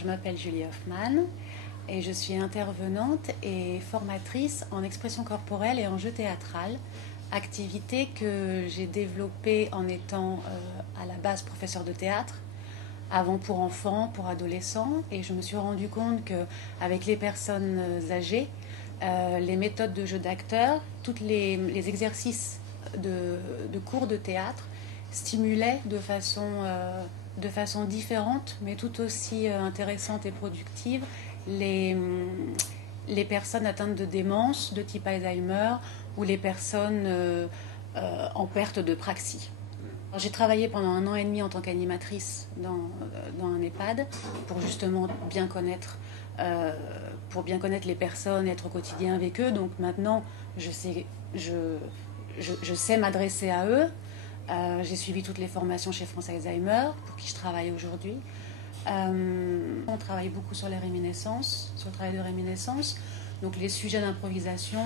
je m'appelle Julie Hoffman et je suis intervenante et formatrice en expression corporelle et en jeu théâtral, activité que j'ai développée en étant à la base professeur de théâtre, avant pour enfants, pour adolescents, et je me suis rendu compte qu'avec les personnes âgées, les méthodes de jeu d'acteur, tous les exercices de cours de théâtre stimulaient de façon différente, mais tout aussi intéressante et productive, les personnes atteintes de démence de type Alzheimer ou les personnes en perte de praxie. J'ai travaillé pendant 1 an et demi en tant qu'animatrice dans un EHPAD pour justement bien connaître les personnes, être au quotidien avec eux. Donc maintenant, je sais m'adresser à eux. J'ai suivi toutes les formations chez France Alzheimer, pour qui je travaille aujourd'hui. On travaille beaucoup sur les réminiscences, sur le travail de réminiscence. Donc les sujets d'improvisation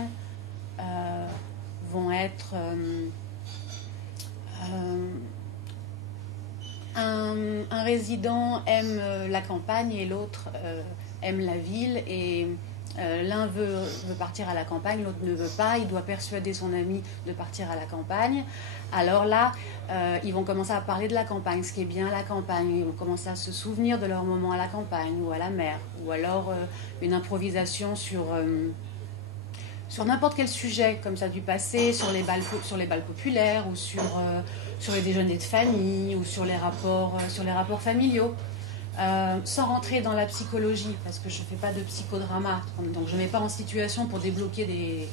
vont être un résident aime la campagne et l'autre aime la ville, et l'un veut partir à la campagne, l'autre ne veut pas, il doit persuader son ami de partir à la campagne. Alors là, ils vont commencer à parler de la campagne, ce qui est bien à la campagne, ils vont commencer à se souvenir de leur moment à la campagne ou à la mer, ou alors une improvisation sur n'importe quel sujet comme ça du passé, sur les balles populaires, ou sur les déjeuners de famille, ou sur les rapports familiaux. Sans rentrer dans la psychologie, parce que je ne fais pas de psychodrama, donc je ne mets pas en situation pour débloquer des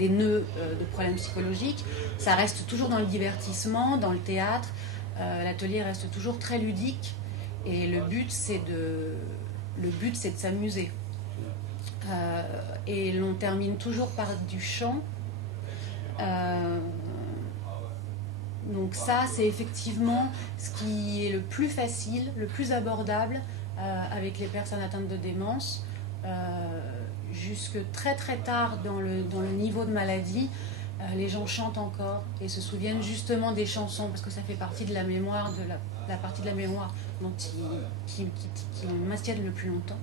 nœuds de problèmes psychologiques. Ça reste toujours dans le divertissement, dans le théâtre. L'atelier reste toujours très ludique, et le but c'est de s'amuser. Et l'on termine toujours par du chant. Donc ça, c'est effectivement ce qui est le plus facile, le plus abordable avec les personnes atteintes de démence. Jusque très très tard dans le niveau de maladie, les gens chantent encore et se souviennent justement des chansons, parce que ça fait partie de la mémoire, la partie de la mémoire qui maintiennent le plus longtemps.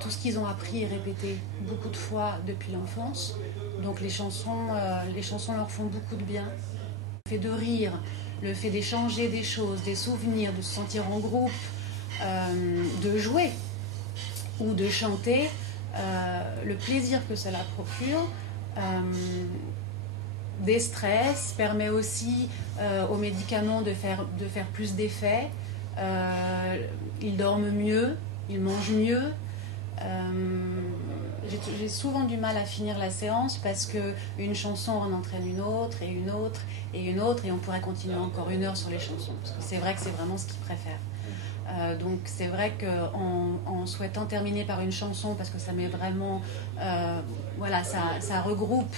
Tout ce qu'ils ont appris et répété beaucoup de fois depuis l'enfance. Donc les chansons leur font beaucoup de bien. Le fait de rire, le fait d'échanger des choses, des souvenirs, de se sentir en groupe, de jouer ou de chanter, le plaisir que cela procure déstresse, permet aussi aux médicaments de faire plus d'effet. Ils dorment mieux, ils mangent mieux. J'ai souvent du mal à finir la séance parce qu'une chanson en entraîne une autre et une autre et une autre, et on pourrait continuer encore 1 heure sur les chansons, parce que c'est vrai que c'est vraiment ce qu'ils préfèrent. Donc c'est vrai qu'en souhaitant terminer par une chanson, parce que ça met vraiment ça regroupe,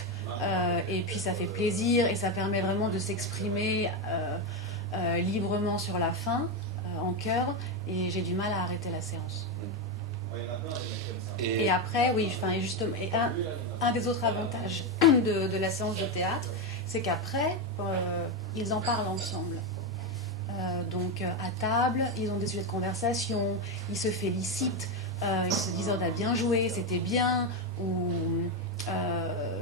et puis ça fait plaisir et ça permet vraiment de s'exprimer librement sur la fin, en chœur, et j'ai du mal à arrêter la séance. Et après, oui, et justement, et un des autres avantages de la séance de théâtre, c'est qu'après, ils en parlent ensemble. Donc à table, ils ont des sujets de conversation, ils se félicitent, ils se disent on a bien joué, c'était bien, ou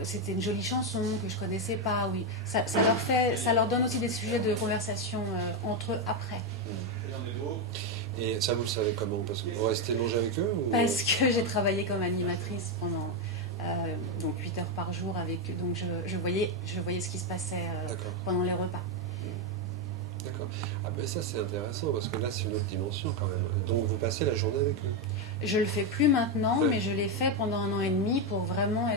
c'était une jolie chanson que je connaissais pas. Oui, ça leur donne aussi des sujets de conversation entre eux après. Et ça, vous le savez comment? Parce que vous restez longé avec eux ou... Parce que j'ai travaillé comme animatrice pendant donc 8 heures par jour avec eux. Donc je voyais ce qui se passait pendant les repas. D'accord. Ah ben ça c'est intéressant, parce que là c'est une autre dimension quand même. Donc vous passez la journée avec eux? Je le fais plus maintenant, mais je l'ai fait pendant 1 an et demi pour vraiment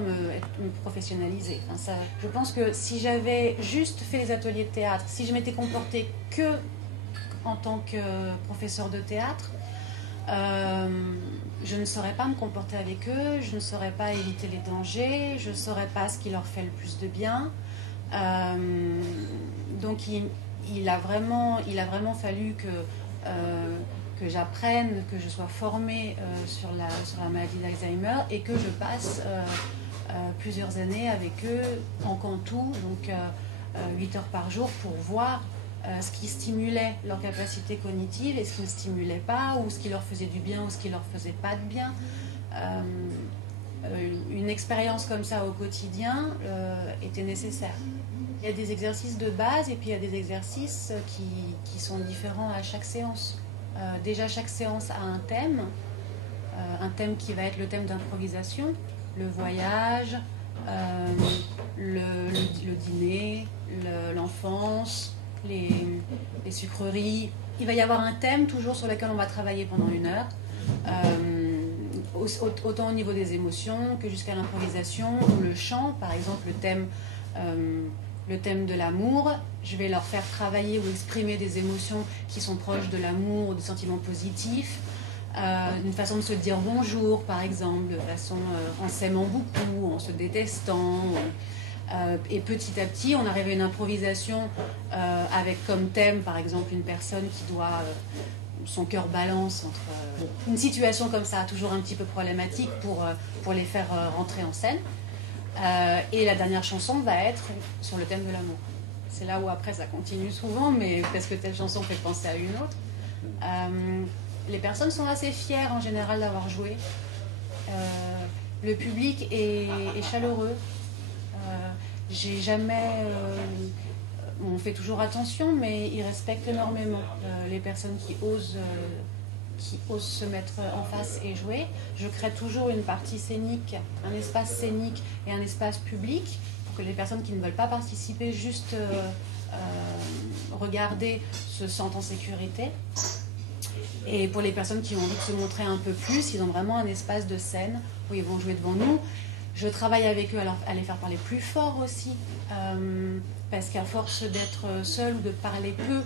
me professionnaliser. Enfin, ça, je pense que si j'avais juste fait les ateliers de théâtre, si je m'étais comportée que en tant que professeur de théâtre, je ne saurais pas me comporter avec eux, je ne saurais pas éviter les dangers, je ne saurais pas ce qui leur fait le plus de bien. Donc il a vraiment fallu que j'apprenne, que je sois formée sur la maladie d'Alzheimer, et que je passe plusieurs années avec eux en Cantou, donc 8 heures par jour pour voir ce qui stimulait leur capacité cognitive et ce qui ne stimulait pas, ou ce qui leur faisait du bien ou ce qui leur faisait pas de bien. Une expérience comme ça au quotidien était nécessaire. Il y a des exercices de base et puis il y a des exercices qui sont différents à chaque séance. Déjà, chaque séance a un thème qui va être le thème d'improvisation, le voyage, le dîner, l'enfance, les sucreries. Il va y avoir un thème toujours sur lequel on va travailler pendant 1 heure, autant au niveau des émotions que jusqu'à l'improvisation ou le chant. Par exemple, le thème de l'amour, je vais leur faire travailler ou exprimer des émotions qui sont proches de l'amour ou des sentiments positifs. Une façon de se dire bonjour, par exemple, de façon en s'aimant beaucoup, en se détestant. Et petit à petit, on arrive à une improvisation avec comme thème, par exemple, une personne qui doit... son cœur balance entre une situation comme ça, toujours un petit peu problématique pour les faire rentrer en scène. Et la dernière chanson va être sur le thème de l'amour. C'est là où après ça continue souvent, mais parce que telle chanson fait penser à une autre. Les personnes sont assez fières en général d'avoir joué. Le public est chaleureux. J'ai jamais... on fait toujours attention, mais ils respectent énormément les personnes qui osent se mettre en face et jouer. Je crée toujours une partie scénique, un espace scénique et un espace public pour que les personnes qui ne veulent pas participer, juste regarder, se sentent en sécurité. Et pour les personnes qui ont envie de se montrer un peu plus, ils ont vraiment un espace de scène où ils vont jouer devant nous. Je travaille avec eux à les faire parler plus fort aussi, parce qu'à force d'être seul ou de parler peu,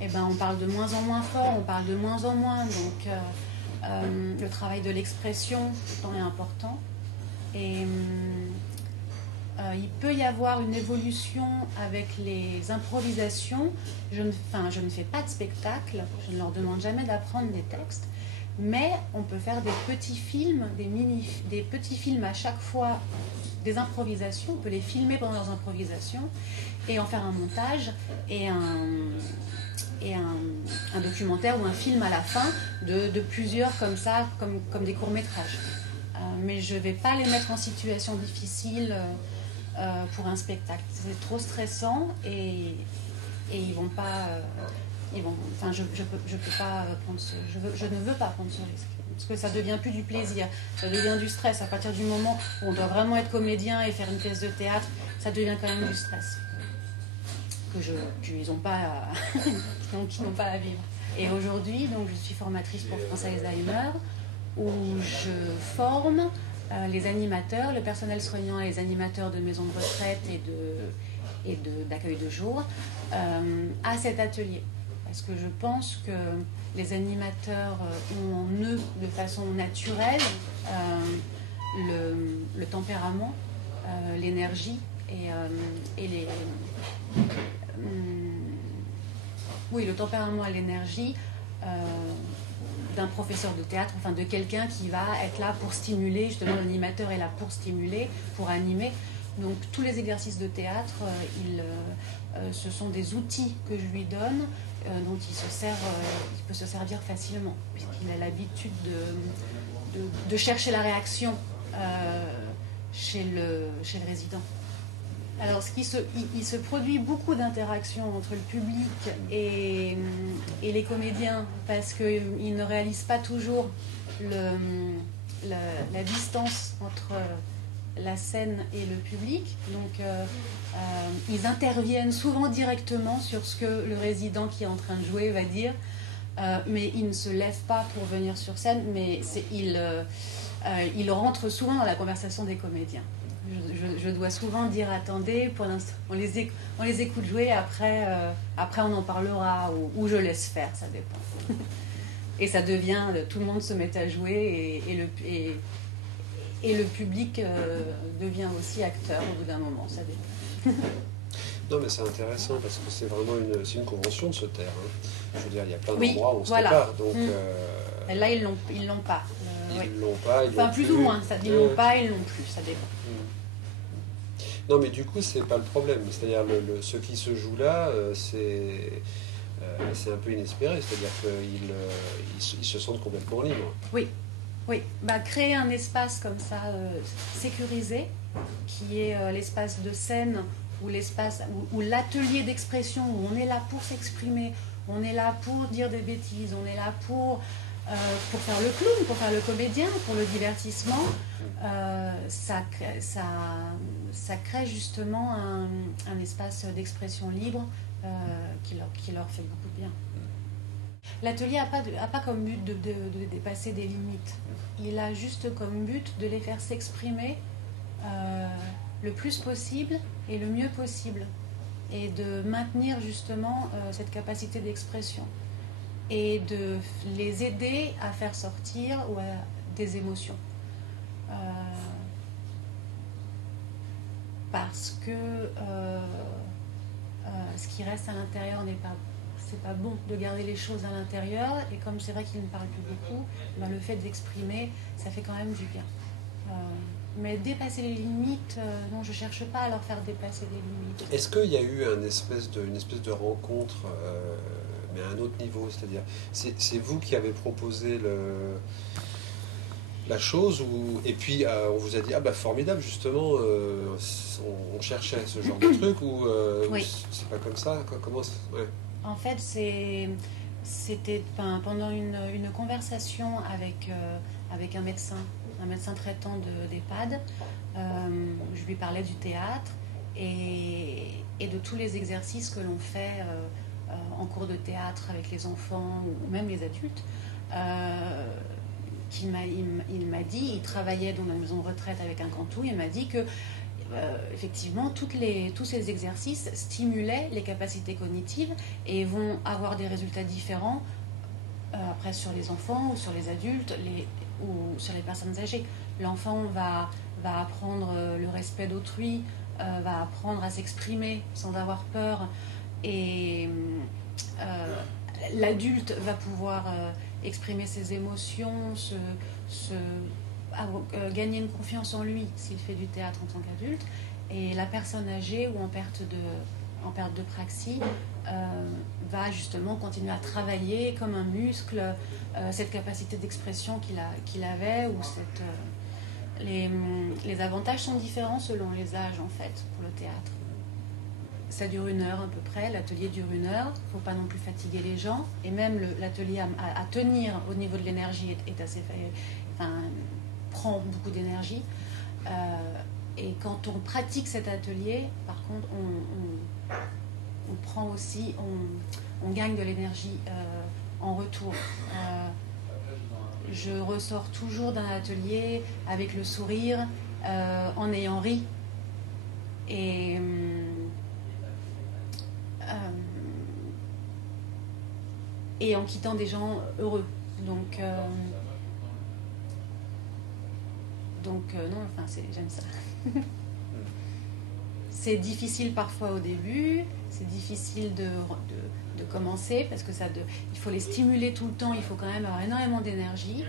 eh ben, on parle de moins en moins fort, on parle de moins en moins. Donc le travail de l'expression est important. Et il peut y avoir une évolution avec les improvisations. Je ne fais pas de spectacle, je ne leur demande jamais d'apprendre des textes. Mais on peut faire des petits films, des petits films à chaque fois, des improvisations. On peut les filmer pendant leurs improvisations et en faire un montage et un documentaire ou un film à la fin de plusieurs comme ça, comme des courts-métrages. Mais je ne vais pas les mettre en situation difficile pour un spectacle. C'est trop stressant et ils vont pas... je ne veux pas prendre ce risque. Parce que ça ne devient plus du plaisir, ça devient du stress. À partir du moment où on doit vraiment être comédien et faire une pièce de théâtre, ça devient quand même du stress. Qu'ils n'ont pas, qui n'ont pas à vivre. Et aujourd'hui, donc, je suis formatrice pour France Alzheimer, où je forme les animateurs, le personnel soignant et les animateurs de maisons de retraite et d'accueil de jour à cet atelier. Parce que je pense que les animateurs ont en eux, de façon naturelle, le tempérament, l'énergie le tempérament et l'énergie d'un professeur de théâtre, enfin de quelqu'un qui va être là pour stimuler, justement l'animateur est là pour stimuler, pour animer. Donc tous les exercices de théâtre, ce sont des outils que je lui donne, dont il peut se servir facilement, puisqu'il a l'habitude de chercher la réaction chez le résident. Alors il se produit beaucoup d'interactions entre le public et les comédiens, parce qu'ils ne réalisent pas toujours la distance entre la scène et le public. Donc ils interviennent souvent directement sur ce que le résident qui est en train de jouer va dire, mais ils ne se lèvent pas pour venir sur scène, mais ils rentrent souvent dans la conversation des comédiens. Je dois souvent dire attendez, pour l'instant, on les écoute jouer, après on en parlera, ou je laisse faire, ça dépend. Et ça devient, tout le monde se met à jouer et le public devient aussi acteur au bout d'un moment, ça dépend. Non, mais c'est intéressant parce que c'est vraiment une convention de se taire. Hein. Je veux dire, il y a plein oui, d'endroits où on voilà. se prépare. Donc, là, ils l'ont pas. Ils l'ont pas. Enfin, plus ou moins. Ils l'ont pas, ils l'ont plus, ça dépend. Non, mais du coup, c'est pas le problème. C'est-à-dire, ce qui se joue là, c'est un peu inespéré. C'est-à-dire qu'ils se sentent complètement libres. Oui, oui. Bah, créer un espace comme ça, sécurisé, qui est l'espace de scène ou l'espace ou l'atelier d'expression où on est là pour s'exprimer, on est là pour dire des bêtises, on est là pour faire le clown, pour faire le comédien, pour le divertissement, ça crée justement un espace d'expression libre qui leur fait beaucoup de bien. L'atelier n'a pas comme but de dépasser des limites. Il a juste comme but de les faire s'exprimer le plus possible et le mieux possible. Et de maintenir justement cette capacité d'expression. Et de les aider à faire sortir des émotions. Parce que ce qui reste à l'intérieur c'est pas bon de garder les choses à l'intérieur, et comme c'est vrai qu'il ne parle plus beaucoup, ben le fait d'exprimer, ça fait quand même du bien. Mais dépasser les limites, non, je ne cherche pas à leur faire dépasser les limites. Est-ce qu'il y a eu une espèce de rencontre, mais à un autre niveau? C'est-à-dire, c'est vous qui avez proposé la chose, et puis on vous a dit, ah bah formidable, justement, on cherchait ce genre de truc, ou oui. C'est pas comme ça? Comment ouais. En fait, c'était pendant une conversation avec un médecin traitant d'EHPAD. Je lui parlais du théâtre et de tous les exercices que l'on fait en cours de théâtre avec les enfants ou même les adultes. Il m'a dit, il travaillait dans la maison de retraite avec un cantou, il m'a dit que effectivement, tous ces exercices stimulaient les capacités cognitives et vont avoir des résultats différents après sur les enfants ou sur les adultes ou sur les personnes âgées. L'enfant va apprendre le respect d'autrui, va apprendre à s'exprimer sans avoir peur, et l'adulte va pouvoir exprimer ses émotions, gagner une confiance en lui s'il fait du théâtre en tant qu'adulte, et la personne âgée ou en perte de praxis va justement continuer à travailler comme un muscle cette capacité d'expression qu'il avait, ou les avantages sont différents selon les âges en fait pour le théâtre. Ça dure 1 heure à peu près, l'atelier dure 1 heure, il ne faut pas non plus fatiguer les gens, et même l'atelier à tenir au niveau de l'énergie est assez... prend beaucoup d'énergie. Et quand on pratique cet atelier, par contre, on prend aussi, on gagne de l'énergie en retour. Je ressors toujours d'un atelier avec le sourire, en ayant ri, et en quittant des gens heureux. Donc non, j'aime ça. C'est difficile parfois au début, c'est difficile de commencer parce que il faut les stimuler tout le temps, il faut quand même avoir énormément d'énergie,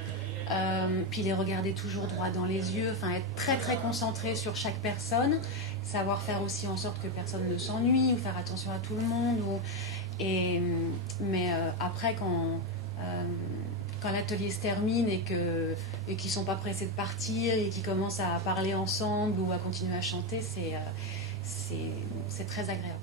puis les regarder toujours droit dans les yeux, être très très concentré sur chaque personne, savoir faire aussi en sorte que personne ne s'ennuie ou faire attention à tout le monde. Mais après, quand l'atelier se termine et qu'ils ne sont pas pressés de partir et qu'ils commencent à parler ensemble ou à continuer à chanter, c'est très agréable.